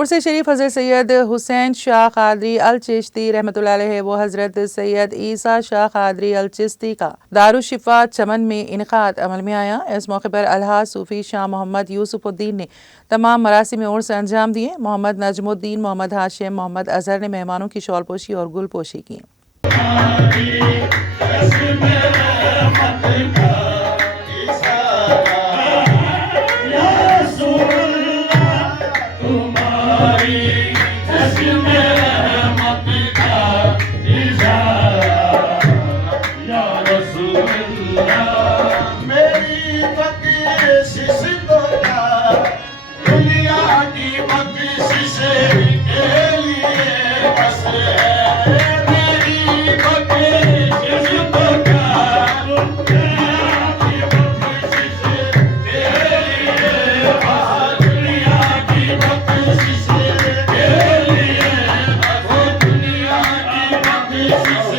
उर्स शरीफ हज़रत सैयद हुसैन शाह क़ादरी अल चिश्ती रहमतुल्लाह अलैह व हज़रत सैयद ईसा शाह क़ादरी अल चिश्ती का दारुशिफ़ा चमन में इनक़ाद अमल में आया। इस मौके पर अलहाज सूफ़ी शाह मोहम्मद यूसुफ़ुद्दीन ने तमाम मरासिम उर्स अंजाम दिए। मोहम्मद नजमुद्दीन, मोहम्मद हाशिम, मोहम्मद अज़हर ने मेहमानों की शॉलपोशी और गुलपोशी की। Yes.